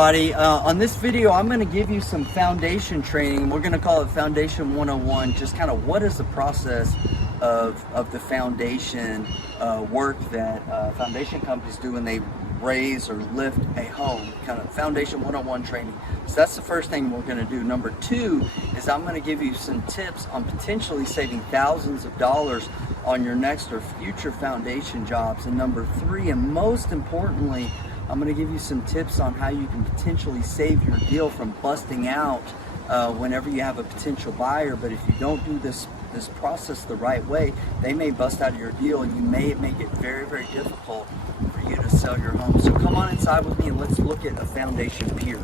On this video, I'm going to give you some foundation training. We're going to call it Foundation 101, just kind of what is the process of the foundation work that foundation companies do when they raise or lift a home, kind of Foundation 101 training. So that's the first thing we're going to do. Number two is I'm going to give you some tips on potentially saving thousands of dollars on your next or future foundation jobs. And number three, and most importantly, I'm going to give you some tips on how you can potentially save your deal from busting out whenever you have a potential buyer. But if you don't do this process the right way, they may bust out of your deal and you may make it very, very difficult for you to sell your home. So come on inside with me and let's look at a foundation pier.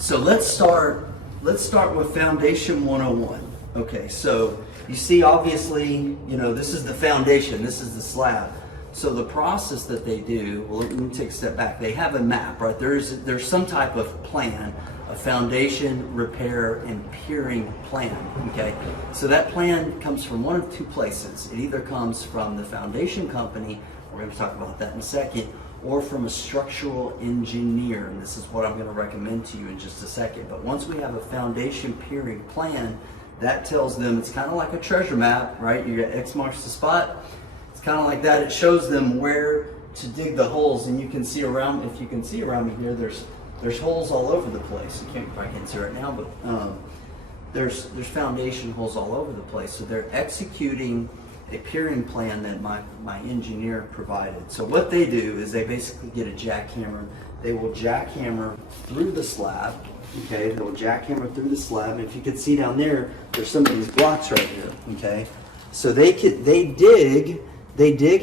So let's start with Foundation 101. Okay, so you see, obviously, this is the foundation, this is the slab. So the process that they do, well, let me take a step back. They have a map, right? There's some type of plan, a foundation, repair, and piering plan, okay? So that plan comes from one of two places. It either comes from the foundation company, we're gonna talk about that in a second, or from a structural engineer, and this is what I'm going to recommend to you in just a second. But once we have a foundation piering plan, that tells them, it's kind of like a treasure map, right? You got X marks the spot. It's kind of like that. It shows them where to dig the holes, and you can see around. If you can see around me here, there's holes all over the place. You probably can't see right now, but there's foundation holes all over the place. So they're executing a piering plan that my engineer provided. So what they do is they basically get a jackhammer. They will jackhammer through the slab. Okay, they will jackhammer through the slab. And if you can see down there, there's some of these blocks right here. Okay, so they dig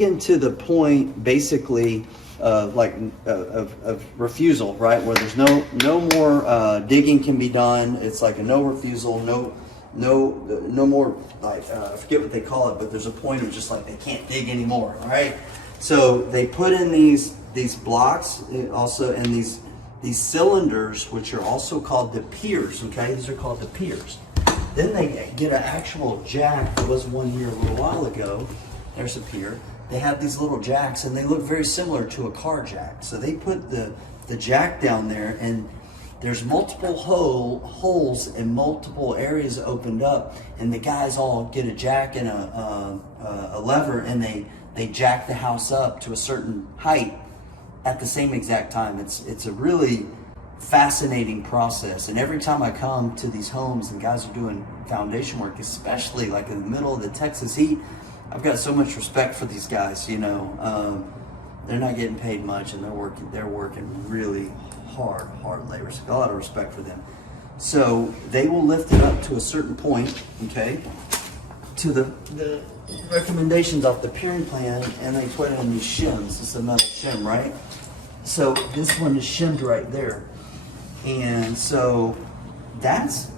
into the point basically of refusal, right? Where there's no more digging can be done. It's like a no refusal, no more, I forget what they call it, but there's a point of just like they can't dig anymore. All right, so they put in these blocks also, and these cylinders, which are also called the piers. Okay, these are called the piers. Then they get an actual jack. There was one here a little while ago. There's a pier. They have these little jacks, and they look very similar to a car jack. So they put the jack down there, and there's multiple holes and multiple areas opened up, and the guys all get a jack and a lever, and they jack the house up to a certain height at the same exact time. It's a really fascinating process, and every time I come to these homes and guys are doing foundation work, especially like in the middle of the Texas heat, I've got so much respect for these guys. They're not getting paid much, and they're working really hard labor. So a lot of respect for them. So they will lift it up to a certain point, okay, to the recommendations off the piering plan, and they put in these shims. This is a metal shim, right? So this one is shimmed right there, and so that's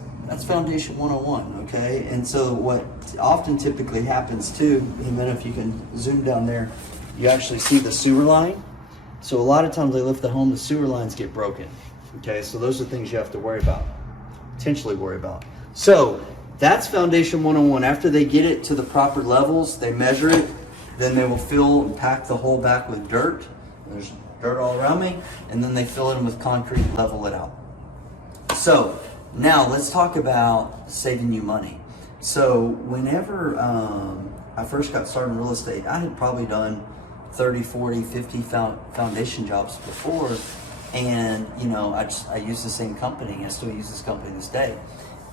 Foundation 101, okay? And so what often typically happens too, and then if you can zoom down there, you actually see the sewer line. So a lot of times they lift the home, the sewer lines get broken. Okay, so those are things you have to worry about, potentially worry about. So that's Foundation 101. After they get it to the proper levels, they measure it, then they will fill and pack the hole back with dirt. There's dirt all around me, and then they fill it in with concrete, level it out. So now let's talk about saving you money. So whenever I first got started in real estate, I had probably done 30, 40, 50 foundation jobs before, and I use the same company. I still use this company to this day,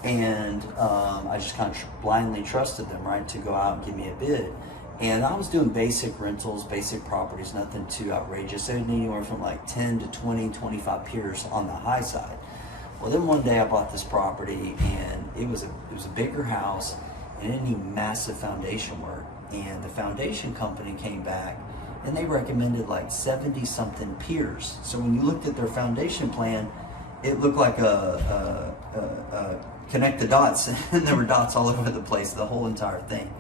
And I just kind of blindly trusted them, right, to go out and give me a bid. And I was doing basic rentals, basic properties, nothing too outrageous. They would need anywhere from like 10 to 20, 25 piers on the high side. Well, then one day I bought this property, and it was a bigger house, and it needed massive foundation work. And the foundation company came back, and they recommended like 70 something piers. So when you looked at their foundation plan, it looked like a connect the dots, and there were dots all over the place, the whole entire thing.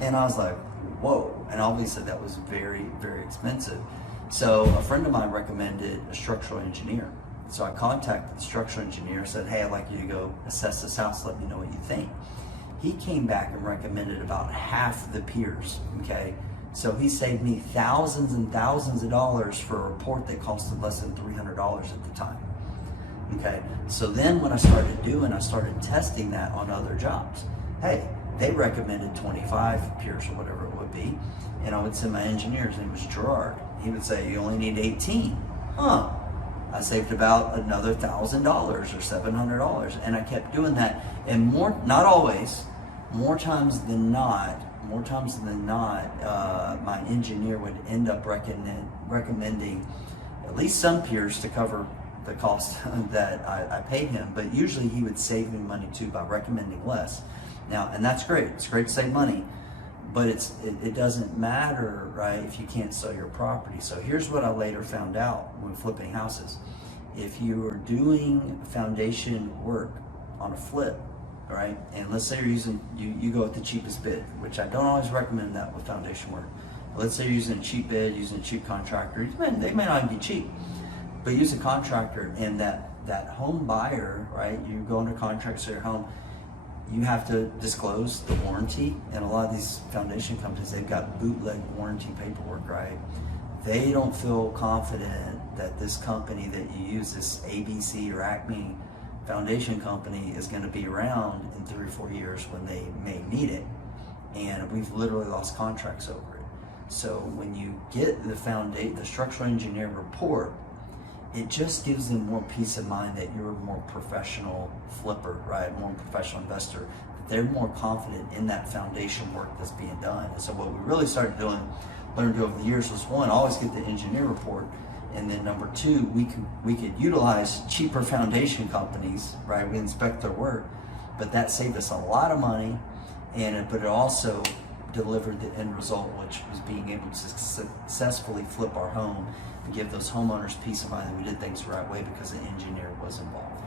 And I was like, whoa. And obviously that was very, very expensive. So a friend of mine recommended a structural engineer. So I contacted the structural engineer, said, hey, I'd like you to go assess this house, let me know what you think. He came back and recommended about half the piers, okay? So he saved me thousands and thousands of dollars for a report that costed less than $300 at the time. Okay, so then what I started testing that on other jobs. Hey, they recommended 25 piers or whatever it would be, and I would send my engineer, his name was Gerard. He would say, you only need 18. Huh, I saved about another $1,000 or $700, and I kept doing that. And more, not always, more times than not, my engineer would end up recommending at least some piers to cover the cost that I paid him, but usually he would save me money too by recommending less. Now, and that's great. It's great to save money, but it doesn't matter, right, if you can't sell your property. So here's what I later found out when flipping houses. If you are doing foundation work on a flip, right, and let's say you're using, you go with the cheapest bid, which I don't always recommend that with foundation work. Let's say you're using a cheap bid, using a cheap contractor. They may not be cheap, but use a contractor, and that home buyer, right, you go under contract to your home, you have to disclose the warranty. And a lot of these foundation companies, they've got bootleg warranty paperwork, right? They don't feel confident that this company that you use, this ABC or Acme foundation company, is going to be around in 3 or 4 years when they may need it. And we've literally lost contracts over it. So when you get the structural engineer report, it just gives them more peace of mind that you're a more professional flipper, right? More professional investor. They're more confident in that foundation work that's being done. And so what we really started doing, learned over the years, was one, always get the engineer report. And then number two, we could utilize cheaper foundation companies, right? We inspect their work, but that saved us a lot of money, but it also delivered the end result, which was being able to successfully flip our home and give those homeowners peace of mind that we did things the right way because the engineer was involved.